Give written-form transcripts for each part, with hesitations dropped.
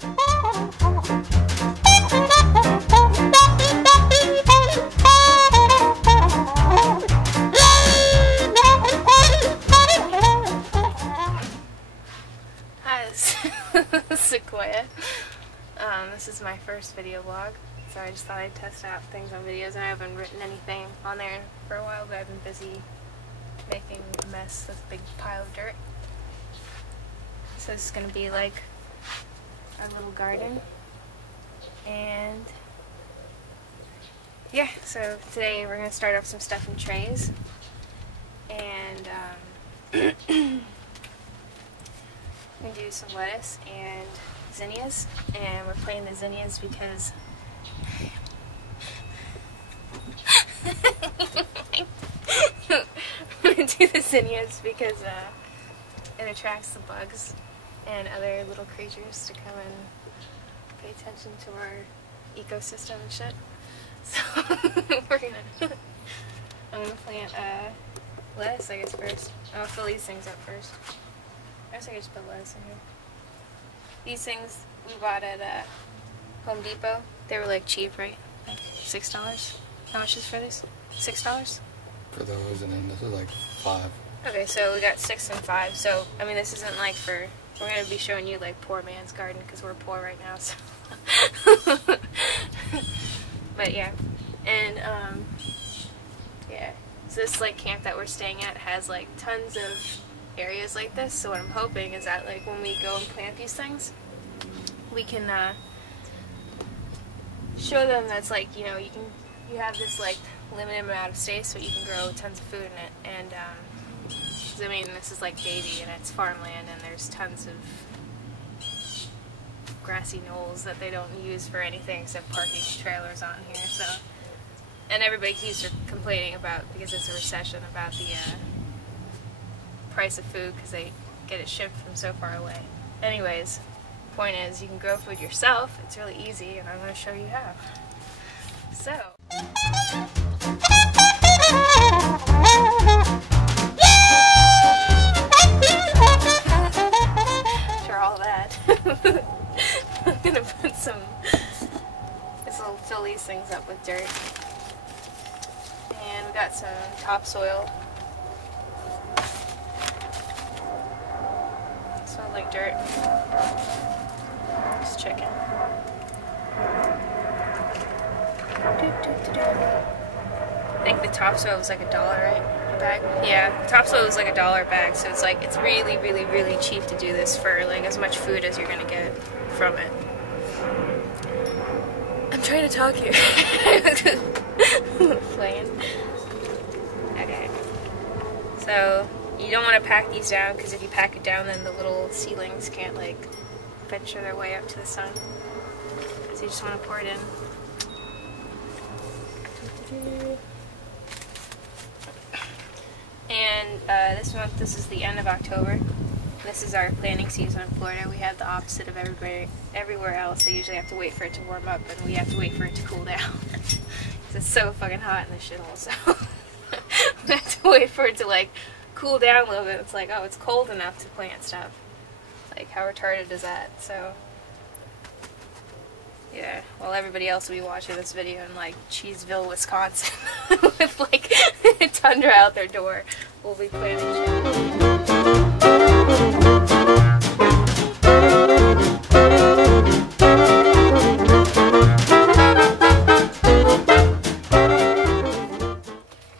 Hi, this is Sequoia. This is my first video vlog, so I just thought I'd test out things on videos, and I haven't written anything on there for a while, but I've been busy making a mess with a big pile of dirt. So this is going to be like our little garden, and yeah, so today we're going to start off some stuff in trays, and I'm going to do some lettuce and zinnias, and we're planting the zinnias because we're going to do the zinnias because it attracts the bugs and other little creatures to come and pay attention to our ecosystem and shit. So I'm gonna plant lettuce, I guess, first. I'll fill these things up first. I guess I could just put lettuce in here. These things we bought at Home Depot. They were like cheap, right? Like $6. How much is for this? $6? For those, and then this is like $5. Okay, so we got 6 and 5. So I mean, this isn't like for. We're gonna be showing you like poor man's garden because we're poor right now. So. But yeah, and yeah. So this like camp that we're staying at has like tons of areas like this. So what I'm hoping is that like when we go and plant these things, we can show them that's like, you know, you have this like limited amount of space, so you can grow tons of food in it. And I mean, this is like Davie and it's farmland, and there's tons of grassy knolls that they don't use for anything except parking trailers on here. So, and everybody keeps complaining about, because it's a recession, about the price of food because they get it shipped from so far away. Anyways, point is, you can grow food yourself. It's really easy, and I'm going to show you how. So. I'm gonna put some. We'll fill these things up with dirt, and we got some topsoil. It smells like dirt. Just checking. I think the topsoil was like $1, right? A bag? Yeah, the topsoil was like $1 a bag, so it's like, it's really, really, really cheap to do this for like as much food as you're gonna get from it. I'm trying to talk here. Playing. Okay. So, you don't want to pack these down, because if you pack it down, then the little seedlings can't like venture their way up to the sun. So you just want to pour it in. And this is the end of October. This is our planting season in Florida. We have the opposite of everywhere else. They usually have to wait for it to warm up, and we have to wait for it to cool down. Because it's so fucking hot in this shithole, so we have to wait for it to like cool down a little bit. It's like, oh, it's cold enough to plant stuff. Like, how retarded is that? So yeah, while everybody else will be watching this video in like Cheeseville, Wisconsin, with like tundra out their door, we'll be planting shit.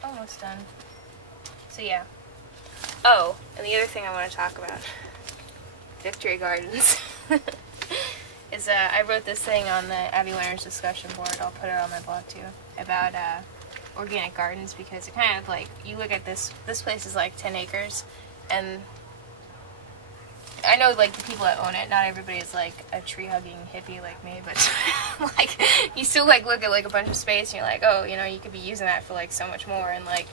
Almost done. So yeah. Oh, and the other thing I want to talk about, Victory Gardens. Is I wrote this thing on the Abby Winter's discussion board. I'll put it on my blog too, about organic gardens, because it kind of like, you look at this place is like 10 acres, and I know like the people that own it, not everybody is like a tree hugging hippie like me, but like you still like look at like a bunch of space and you're like, oh, you know, you could be using that for like so much more. And like,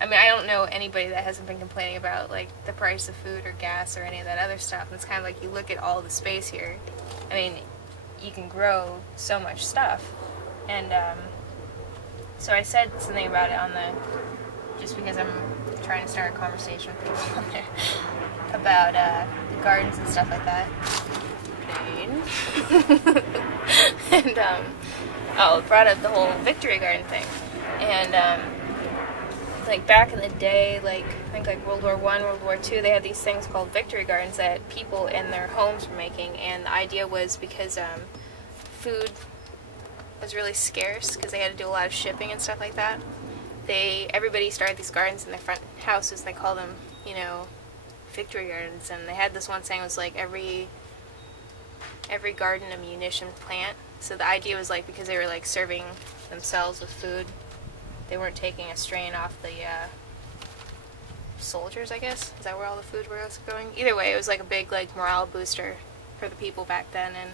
I mean, I don't know anybody that hasn't been complaining about like the price of food or gas or any of that other stuff. And it's kind of like, you look at all the space here, I mean, you can grow so much stuff. And so I said something about it on the, just because I'm trying to start a conversation with people on there about the gardens and stuff like that. explain. And, it brought up the whole Victory Garden thing. And, like, back in the day, like, I think, like, World War I, World War II, they had these things called Victory Gardens that people in their homes were making. And the idea was because, food was really scarce, because they had to do a lot of shipping and stuff like that. Everybody started these gardens in their front houses. They called them, you know, Victory Gardens. And they had this one saying, it was like every garden a munition plant. So the idea was, like, because they were, like, serving themselves with food, they weren't taking a strain off the soldiers, I guess. Is that where all the food was going? Either way, it was like a big, like, morale booster for the people back then, and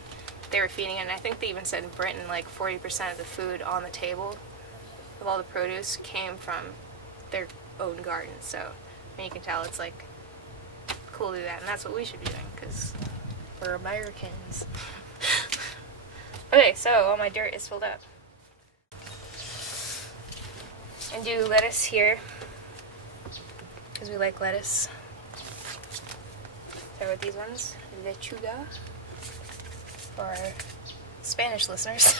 they were feeding it. And I think they even said in Britain, like, 40% of the food on the table of all the produce came from their own gardens. So, I mean, you can tell it's, like, cool to do that, and that's what we should be doing, because we're Americans. Okay, so all my dirt is filled up. And do lettuce here, because we like lettuce. Start with these ones, lechuga, for our Spanish listeners.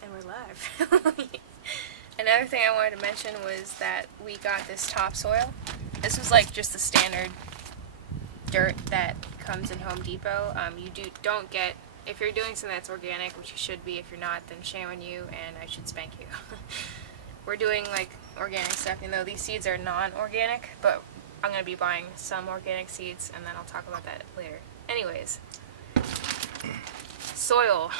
And we're live. Another thing I wanted to mention was that we got this topsoil. This was like just the standard dirt that comes in Home Depot. Don't get, if you're doing something that's organic, which you should be. If you're not, then shame on you, and I should spank you. We're doing like organic stuff, even though these seeds are non-organic, but I'm going to be buying some organic seeds, and then I'll talk about that later. Anyways, soil.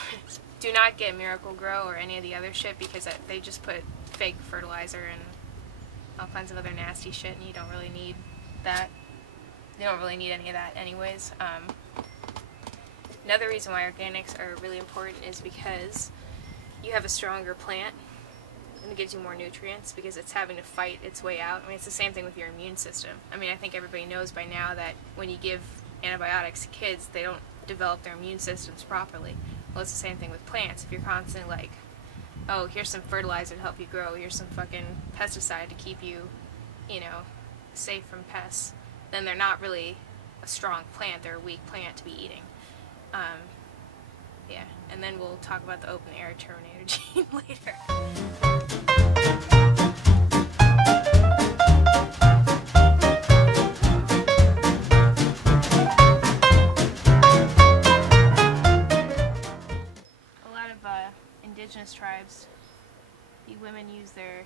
Do not get Miracle Grow or any of the other shit, because they just put fake fertilizer and all kinds of other nasty shit, and you don't really need that. You don't really need any of that anyways. Another reason why organics are really important is because you have a stronger plant, and it gives you more nutrients because it's having to fight its way out. I mean, it's the same thing with your immune system. I mean, I think everybody knows by now that when you give antibiotics to kids, they don't develop their immune systems properly. Well, it's the same thing with plants. If you're constantly like, oh, here's some fertilizer to help you grow, here's some fucking pesticide to keep you, you know, safe from pests, then they're not really a strong plant, they're a weak plant to be eating. Yeah, and then we'll talk about the open air Terminator gene later. Indigenous tribes, the women use their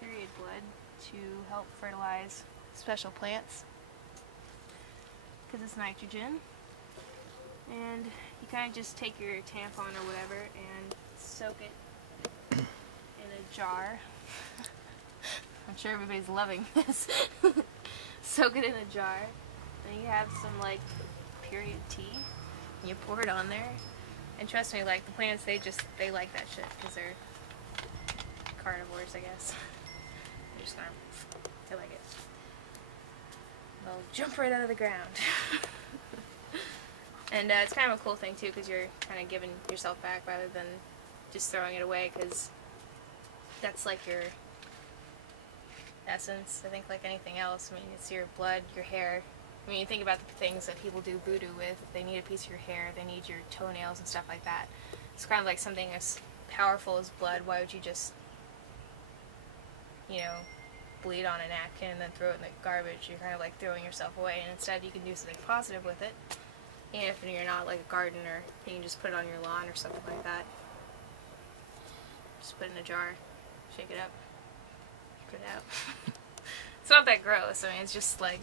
period blood to help fertilize special plants because it's nitrogen, and you kind of just take your tampon or whatever and soak it in a jar. I'm sure everybody's loving this. Soak it in a jar, and you have some like period tea, and you pour it on there. And trust me, like, the plants, they like that shit, because they're carnivores, I guess. They're just they like it. They'll jump right out of the ground. And it's kind of a cool thing, too, because you're kind of giving yourself back rather than just throwing it away, because that's like your essence, I think, like anything else. I mean, it's your blood, your hair. I mean, you think about the things that people do voodoo with. They need a piece of your hair, they need your toenails and stuff like that. It's kind of like something as powerful as blood. Why would you just, you know, bleed on a napkin and then throw it in the garbage? You're kind of like throwing yourself away, and instead you can do something positive with it. And if you're not like a gardener, you can just put it on your lawn or something like that. Just put it in a jar, shake it up, put it out. It's not that gross. I mean, it's just like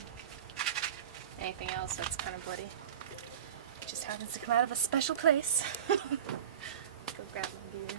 anything else that's kind of bloody. It just happens to come out of a special place. Go grab my beer.